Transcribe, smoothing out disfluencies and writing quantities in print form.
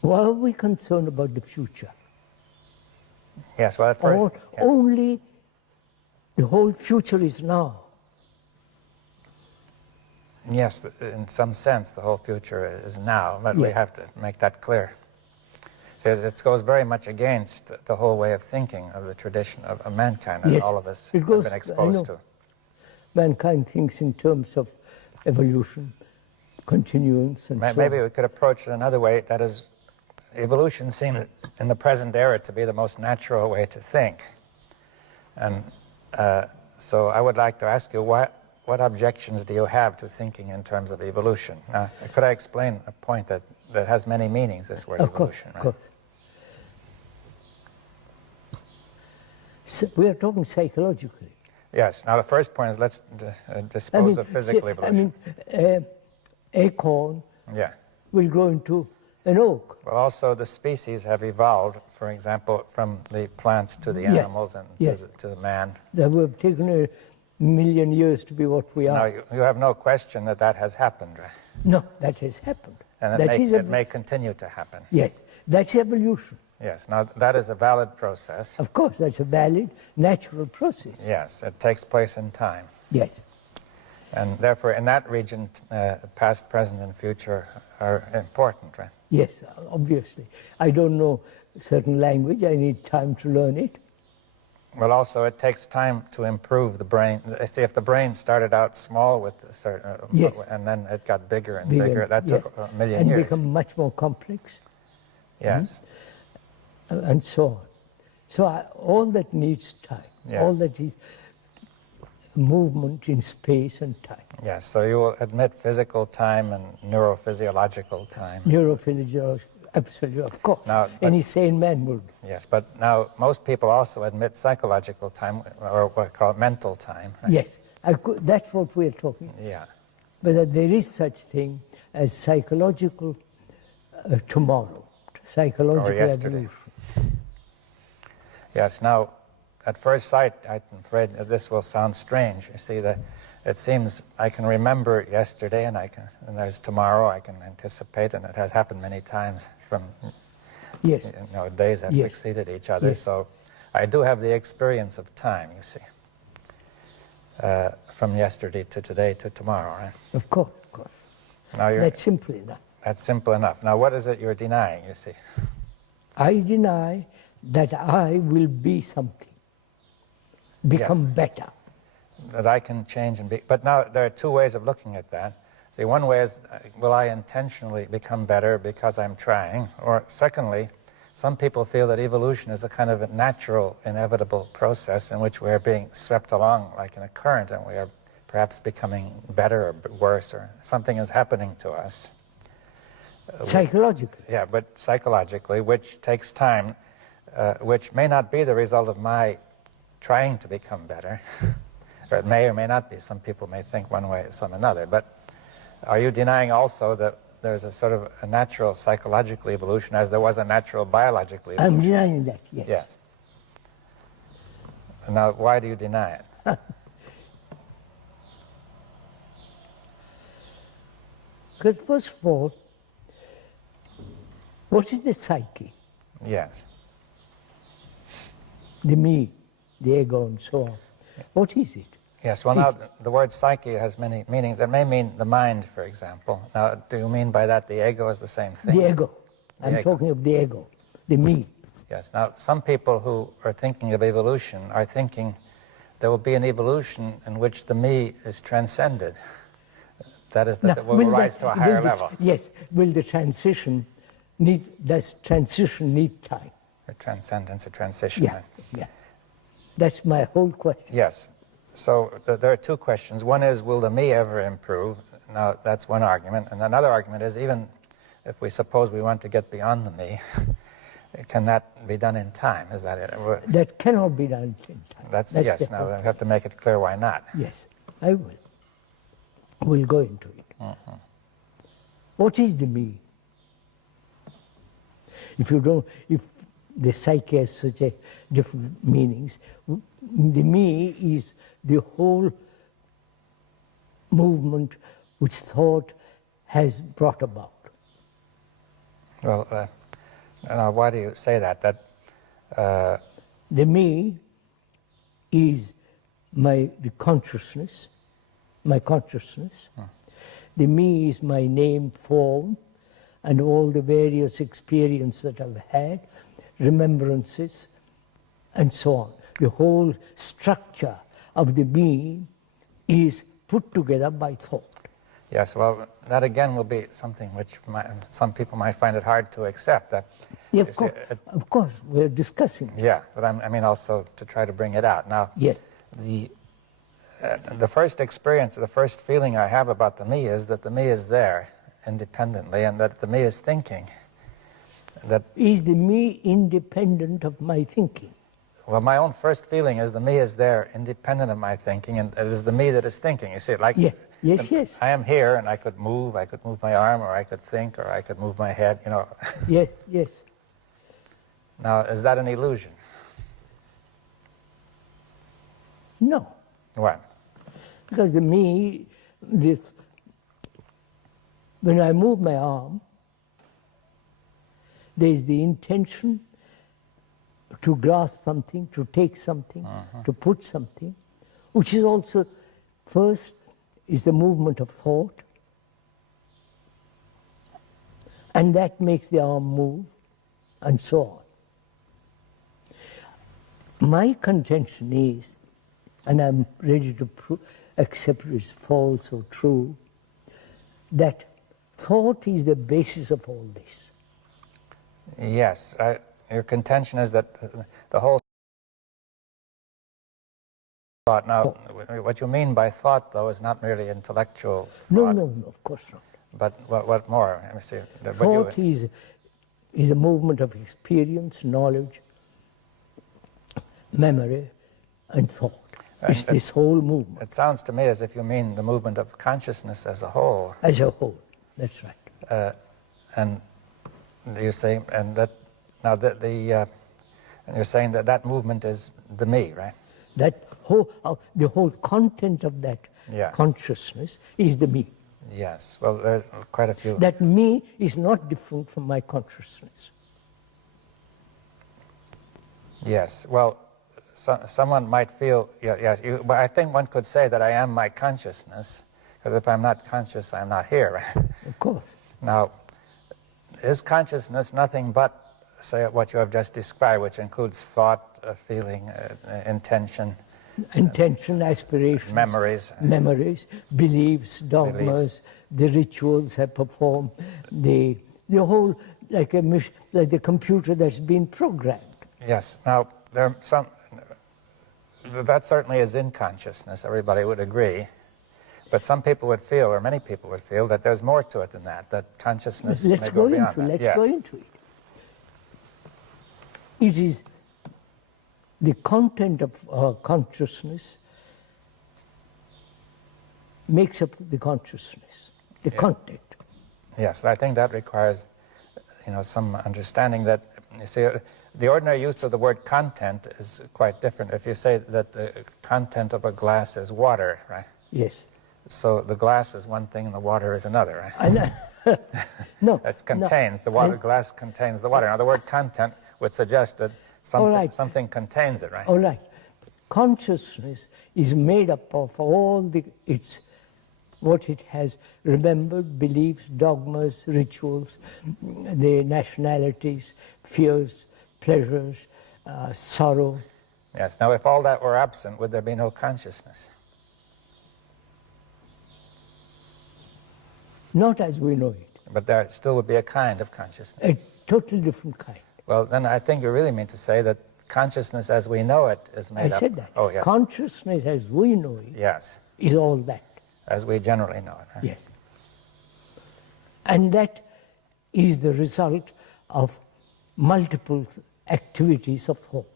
Why are we concerned about the future? Yes, well, at first... Only the whole future is now. Yes, in some sense, the whole future is now, but we have to make that clear. So it goes very much against the whole way of thinking of the tradition of mankind that all of us have been exposed to. Mankind thinks in terms of evolution, continuance, and maybe we could approach it another way. That is, evolution seems in the present era to be the most natural way to think. And so I would like to ask you, what objections do you have to thinking in terms of evolution? Could I explain a point that has many meanings, this word evolution? Of course. So we are talking psychologically. Yes. Now the first point is let's dispose of physical evolution. Acorn will grow into an oak. Well, also the species have evolved, for example, from the plants to the animals and to the man. That would have taken a million years to be what we are. Now, you have no question that has happened, right? No, that has happened. And it may continue to happen. Yes, that's evolution. Yes, now that is a valid process. Of course, that's a valid, natural process. Yes, it takes place in time. Yes. And therefore, in that region, past, present, and future are important, right? Yes, obviously. I don't know certain language. I need time to learn it. Well, also, it takes time to improve the brain. See, if the brain started out small with a certain, and then it got bigger and bigger, that took a million years. And become much more complex. Yes. And so on. So all that needs time. Yes. All that is movement in space and time. Yes, so you will admit physical time and neurophysiological time. Neurophysiological, absolutely, of course. Any sane man would. Yes, but now most people also admit psychological time, or what I call mental time. Right? Yes, that's what we're talking about. Yeah. But there is such thing as psychological tomorrow, psychological or yesterday. evolution. Yes, now, at first sight, I'm afraid that this will sound strange. You see, that it seems I can remember yesterday, and there's tomorrow I can anticipate, and it has happened many times from days have succeeded each other. So I do have the experience of time, you see, from yesterday to today to tomorrow, right? Of course, of course. Now that's simple enough. That's simple enough. Now, what is it you're denying, you see? I deny that I will be something, become better. That I can change and be. But now there are two ways of looking at that. See, one way is, will I intentionally become better because I'm trying? Or secondly, some people feel that evolution is a kind of a natural, inevitable process in which we are being swept along like in a current, and we are perhaps becoming better or worse, or something is happening to us. Psychologically. Yeah, but psychologically, which takes time, which may not be the result of my trying to become better. Or it may or may not be. Some people may think one way, some another. But are you denying also that there's a sort of a natural psychological evolution as there was a natural biological evolution? I'm denying that, yes. Yes. Now, why do you deny it? Because first of all, what is the psyche? Yes. The me, the ego, and so on. What is it? Yes, well now, the word psyche has many meanings. It may mean the mind, for example. Now, do you mean by that the ego is the same thing? The ego. I'm talking of the ego, the me. Yes, now, some people who are thinking of evolution are thinking there will be an evolution in which the me is transcended. That is, that it will rise to a higher level. Yes, will the transition does transition need time? A transcendence, a transition. Yeah. That's my whole question. Yes. So there are two questions. One is, will the me ever improve? Now, that's one argument. And another argument is, even if we suppose we want to get beyond the me, can that be done in time? Is that it? That cannot be done in time. That's yes. Now, I have to make it clear why not. Yes, I will. We'll go into it. Mm-hmm. What is the me? If the psyche has such a different meanings, the me is the whole movement which thought has brought about. Well, Why do you say that? The me is the consciousness, my consciousness. The me is my name, form, and all the various experiences that I've had, remembrances, and so on. The whole structure of the me is put together by thought. Yes, well, that again will be something which some people might find it hard to accept. Yeah, of course, we're discussing. Yeah, but I mean also to try to bring it out. Now, yes. The first experience, the first feeling I have about the me is that the me is there independently and that the me is thinking. Is the me independent of my thinking? Well, my own first feeling is the me is there independent of my thinking, and it is the me that is thinking. You see, like yes. I am here and I could move my arm, or I could think, or I could move my head, you know. Yes. Now, is that an illusion? No. Why? Because the me, when I move my arm, there is the intention to grasp something, to take something, to put something, which is also, first, is the movement of thought, and that makes the arm move, and so on. My contention is, and I'm ready to accept it's false or true, that thought is the basis of all this. Yes, your contention is that the whole thought. Now, what you mean by thought, though, is not merely intellectual thought. No, of course not. But what more? Let me see. Thought is a movement of experience, knowledge, memory, and thought. It's this whole movement. It sounds to me as if you mean the movement of consciousness as a whole. As a whole, that's right. And you say, and that now and you're saying that that movement is the me, right? That whole, the whole content of that consciousness is the me. Yes. Well, there's quite a few. That me is not different from my consciousness. Yes. Well, someone might feel, yes. But I think one could say that I am my consciousness, because if I'm not conscious, I'm not here. Right? Of course. Now, is consciousness nothing but, say, what you have just described, which includes thought, feeling, intention, aspirations, memories, beliefs, dogmas, the rituals I perform, the whole, like the computer that's been programmed. Yes. Now, that certainly is in consciousness. Everybody would agree. But some people would feel, or many people would feel, that there's more to it than that. That consciousness may go beyond that. Let's go into it. It is the content of consciousness makes up the consciousness, the content. Yes, I think that requires, some understanding that, you see, the ordinary use of the word content is quite different. If you say that the content of a glass is water, right? Yes. So the glass is one thing and the water is another, right? No. It contains, the water, glass contains the water. Now the word content would suggest that something contains it, right? All right. Consciousness is made up of all what it has remembered, beliefs, dogmas, rituals, the nationalities, fears, pleasures, sorrow. Yes. Now, if all that were absent, would there be no consciousness? Not as we know it. But there still would be a kind of consciousness. A totally different kind. Well, then I think you really mean to say that consciousness as we know it is made up. I said that. Oh, yes. Consciousness as we know it is all that. As we generally know it. Right? Yes. And that is the result of multiple activities of thought.